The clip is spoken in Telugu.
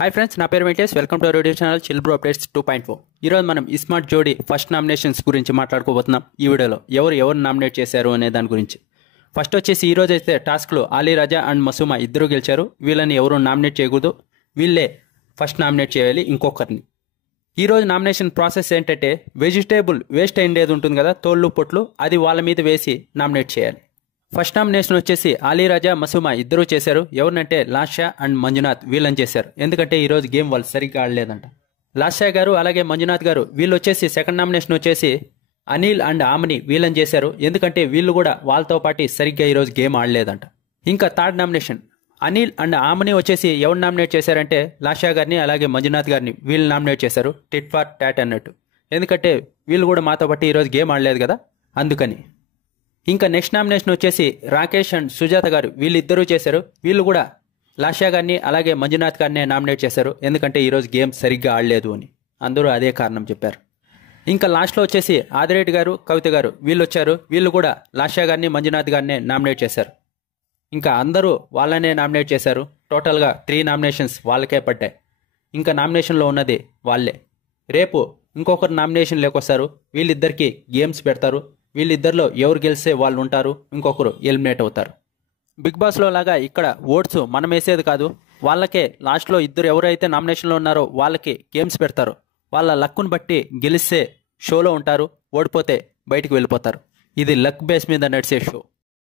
హాయ్ ఫ్రెండ్స్, నా పేరు Venkatesh. Welcome to our YouTube channel chill bro updates 2.4. ఈరోజు మనం ఇస్మార్ట్ జోడీ ఫస్ట్ నామినేషన్స్ గురించి మాట్లాడుకోబోతున్నాం. ఈ వీడియోలో ఎవరు నామినేట్ చేశారు అనే దాని గురించి. ఫస్ట్ వచ్చేసి ఈ రోజు అయితే టాస్క్లో ఆలీ రాజా అండ్ మసూమా ఇద్దరు గెలిచారు. వీళ్ళని ఎవరు నామినేట్ చేయకూడదు, వీళ్ళే ఫస్ట్ నామినేట్ చేయాలి ఇంకొకరిని. ఈ రోజు నామినేషన్ ప్రాసెస్ ఏంటంటే వెజిటేబుల్ వేస్ట్ అయ్యేది ఉంటుంది కదా, తోళ్ళు పొట్లు, అది వాళ్ళ మీద వేసి నామినేట్ చేయాలి. ఫస్ట్ నామినేషన్ వచ్చేసి ఆలీ రాజా మసూమా ఇద్దరు చేశారు. ఎవరినంటే లాషా అండ్ మంజునాథ్ వీళ్ళని చేశారు. ఎందుకంటే ఈరోజు గేమ్ వాళ్ళు సరిగ్గా ఆడలేదంట. లాషా గారు అలాగే మంజునాథ్ గారు వీళ్ళు వచ్చేసి సెకండ్ నామినేషన్ వచ్చేసి అనిల్ అండ్ ఆమని వీళ్ళని చేశారు. ఎందుకంటే వీళ్ళు కూడా వాళ్ళతో పాటు సరిగ్గా ఈరోజు గేమ్ ఆడలేదంట. ఇంకా third nomination Anil and Aamani వచ్చేసి ఎవరు నామినేట్ చేశారంటే లాషా గారిని అలాగే మంజునాథ్ గారిని వీళ్ళు నామినేట్ చేశారు. టిట్ ఫార్ టాట్ అన్నట్టు. ఎందుకంటే వీళ్ళు కూడా మాతో పాటు ఈరోజు గేమ్ ఆడలేదు కదా, అందుకని. ఇంకా నెక్స్ట్ నామినేషన్ వచ్చేసి రాకేష్ అండ్ సుజాత గారు వీళ్ళిద్దరూ చేశారు. వీళ్ళు కూడా లాషా గారిని అలాగే మంజునాథ్ గారిని నామినేట్ చేశారు. ఎందుకంటే ఈరోజు గేమ్ సరిగ్గా ఆడలేదు అని అందరూ అదే కారణం చెప్పారు. ఇంకా లాస్ట్లో వచ్చేసి ఆదిరెడ్డి గారు కవిత గారు వీళ్ళు వచ్చారు. వీళ్ళు కూడా లాషా గారిని మంజునాథ్ గారిని నామినేట్ చేశారు. ఇంకా అందరూ వాళ్ళనే నామినేట్ చేశారు. టోటల్గా 3 నామినేషన్స్ వాళ్ళకే పడ్డాయి. ఇంకా నామినేషన్లో ఉన్నది వాళ్ళే. రేపు ఇంకొకరు నామినేషన్ లేకొస్తారు. వీళ్ళిద్దరికి గేమ్స్ పెడతారు. వీళ్ళిద్దరిలో ఎవరు గెలిస్తే వాళ్ళు ఉంటారు, ఇంకొకరు ఎలిమినేట్ అవుతారు. బిగ్ బాస్లో లాగా ఇక్కడ ఓట్స్ మనం వేసేది కాదు. వాళ్ళకే లాస్ట్లో ఇద్దరు ఎవరైతే నామినేషన్లో ఉన్నారో వాళ్ళకి గేమ్స్ పెడతారు. వాళ్ళ లక్కును బట్టి గెలిస్తే షోలో ఉంటారు, ఓడిపోతే బయటికి వెళ్ళిపోతారు. ఇది లక్ బేస్ మీద నడిచే షో.